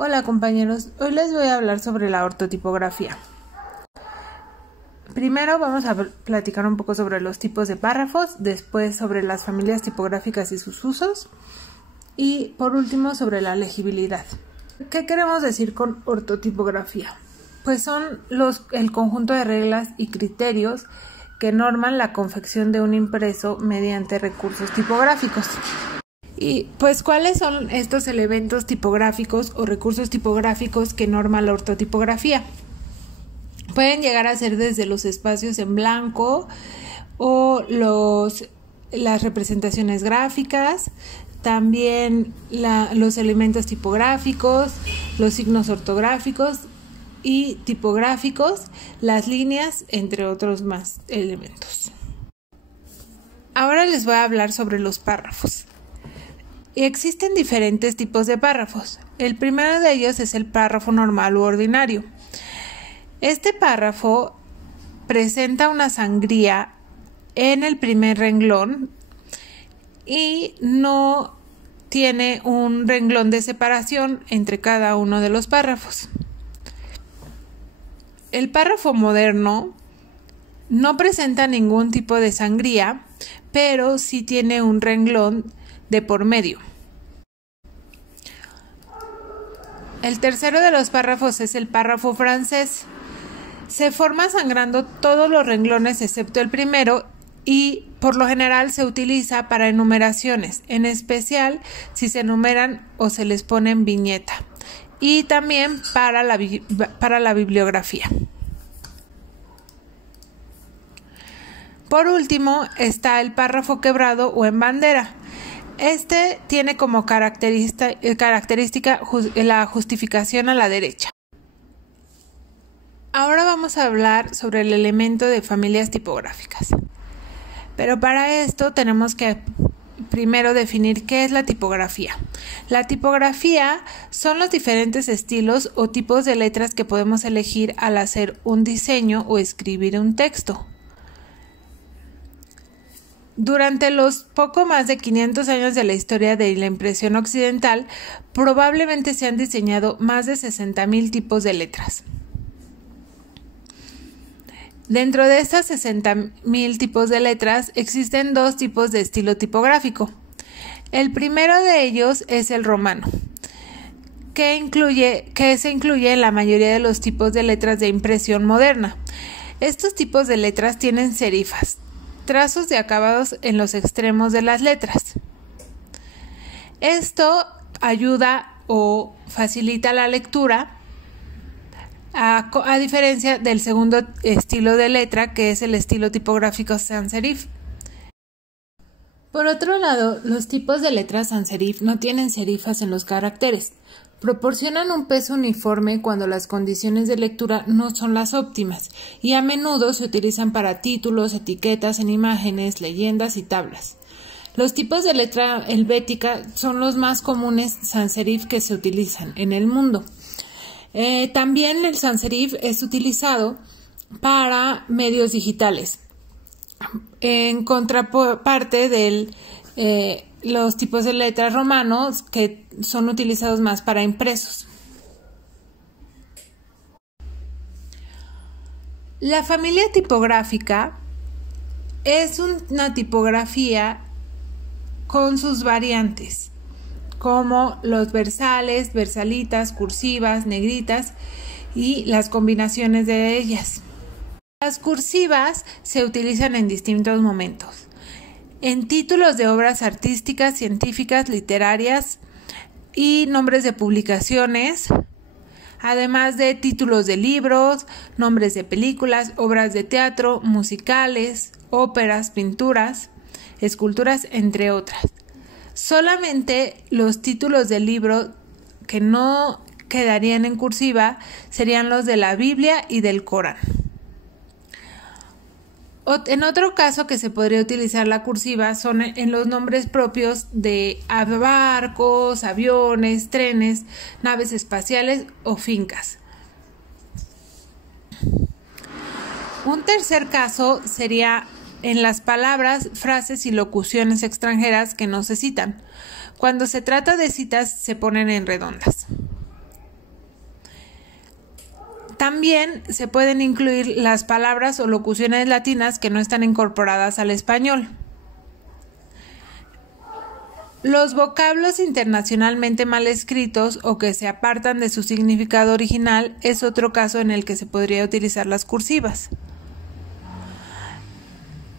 Hola compañeros, hoy les voy a hablar sobre la ortotipografía. Primero vamos a platicar un poco sobre los tipos de párrafos, después sobre las familias tipográficas y sus usos y por último sobre la legibilidad. ¿Qué queremos decir con ortotipografía? Pues son el conjunto de reglas y criterios que norman la confección de un impreso mediante recursos tipográficos. Y pues, ¿cuáles son estos elementos tipográficos o recursos tipográficos que norma la ortotipografía? Pueden llegar a ser desde los espacios en blanco o las representaciones gráficas, también los elementos tipográficos, los signos ortográficos y tipográficos, las líneas, entre otros más elementos. Ahora les voy a hablar sobre los párrafos. Existen diferentes tipos de párrafos. El primero de ellos es el párrafo normal u ordinario. Este párrafo presenta una sangría en el primer renglón y no tiene un renglón de separación entre cada uno de los párrafos. El párrafo moderno no presenta ningún tipo de sangría, pero sí tiene un renglón de por medio. El tercero de los párrafos es el párrafo francés. Se forma sangrando todos los renglones excepto el primero y por lo general se utiliza para enumeraciones, en especial si se enumeran o se les pone en viñeta, y también para la bibliografía. Por último está el párrafo quebrado o en bandera. Este tiene como característica la justificación a la derecha. Ahora vamos a hablar sobre el elemento de familias tipográficas. Pero para esto tenemos que primero definir qué es la tipografía. La tipografía son los diferentes estilos o tipos de letras que podemos elegir al hacer un diseño o escribir un texto. Durante los poco más de 500 años de la historia de la impresión occidental, probablemente se han diseñado más de 60,000 tipos de letras. Dentro de estas 60,000 tipos de letras existen dos tipos de estilo tipográfico. El primero de ellos es el romano, que se incluye en la mayoría de los tipos de letras de impresión moderna. Estos tipos de letras tienen serifas, trazos de acabados en los extremos de las letras. Esto ayuda o facilita la lectura, a diferencia del segundo estilo de letra, que es el estilo tipográfico sans serif. Por otro lado, los tipos de letras sans serif no tienen serifas en los caracteres. Proporcionan un peso uniforme cuando las condiciones de lectura no son las óptimas y a menudo se utilizan para títulos, etiquetas en imágenes, leyendas y tablas. Los tipos de letra helvética son los más comunes sans serif que se utilizan en el mundo. También el sans serif es utilizado para medios digitales, en contraparte de los tipos de letras romanos que son utilizados más para impresos. La familia tipográfica es una tipografía con sus variantes, como los versales, versalitas, cursivas, negritas y las combinaciones de ellas. Las cursivas se utilizan en distintos momentos. En títulos de obras artísticas, científicas, literarias y nombres de publicaciones, además de títulos de libros, nombres de películas, obras de teatro, musicales, óperas, pinturas, esculturas, entre otras. Solamente los títulos de libro que no quedarían en cursiva serían los de la Biblia y del Corán. En otro caso que se podría utilizar la cursiva son en los nombres propios de barcos, aviones, trenes, naves espaciales o fincas. Un tercer caso sería en las palabras, frases y locuciones extranjeras que no se citan. Cuando se trata de citas se ponen en redondas. También se pueden incluir las palabras o locuciones latinas que no están incorporadas al español. Los vocablos internacionalmente mal escritos o que se apartan de su significado original es otro caso en el que se podría utilizar las cursivas.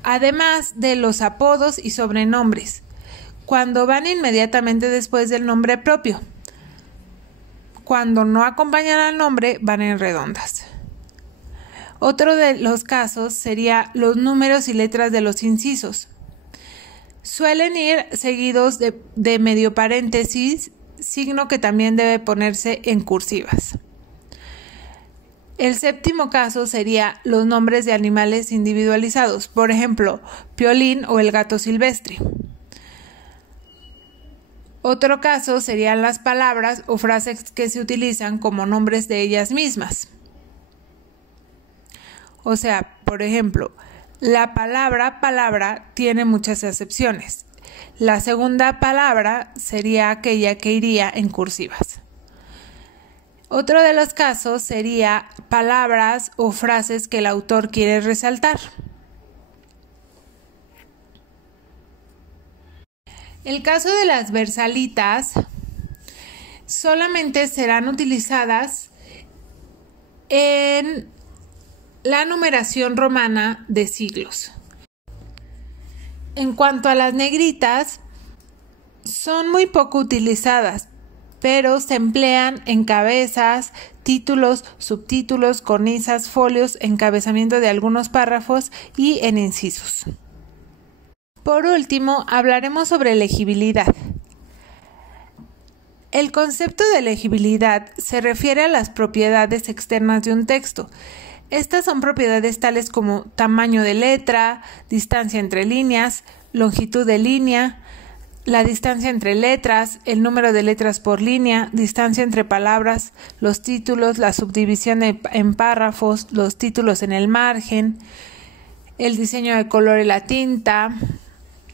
Además de los apodos y sobrenombres, cuando van inmediatamente después del nombre propio. Cuando no acompañan al nombre, van en redondas. Otro de los casos sería los números y letras de los incisos. Suelen ir seguidos de medio paréntesis, signo que también debe ponerse en cursivas. El séptimo caso sería los nombres de animales individualizados, por ejemplo, Piolín o el gato silvestre. Otro caso serían las palabras o frases que se utilizan como nombres de ellas mismas. O sea, por ejemplo, la palabra palabra tiene muchas acepciones. La segunda palabra sería aquella que iría en cursivas. Otro de los casos sería palabras o frases que el autor quiere resaltar. El caso de las versalitas solamente serán utilizadas en la numeración romana de siglos. En cuanto a las negritas, son muy poco utilizadas, pero se emplean en cabezas, títulos, subtítulos, cornisas, folios, encabezamiento de algunos párrafos y en incisos. Por último, hablaremos sobre legibilidad. El concepto de legibilidad se refiere a las propiedades externas de un texto. Estas son propiedades tales como tamaño de letra, distancia entre líneas, longitud de línea, la distancia entre letras, el número de letras por línea, distancia entre palabras, los títulos, la subdivisión en párrafos, los títulos en el margen, el diseño de color y la tinta,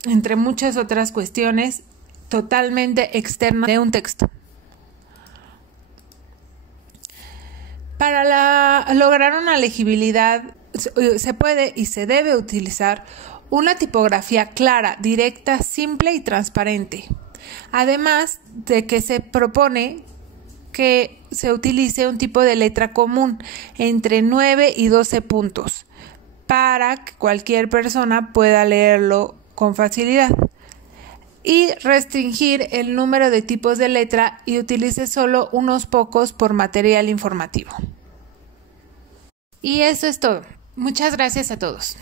entre muchas otras cuestiones totalmente externas de un texto. Para lograr una legibilidad se puede y se debe utilizar una tipografía clara, directa, simple y transparente. Además de que se propone que se utilice un tipo de letra común entre 9 y 12 puntos para que cualquier persona pueda leerlo con facilidad, y restringir el número de tipos de letra y utilice solo unos pocos por material informativo. Y eso es todo. Muchas gracias a todos.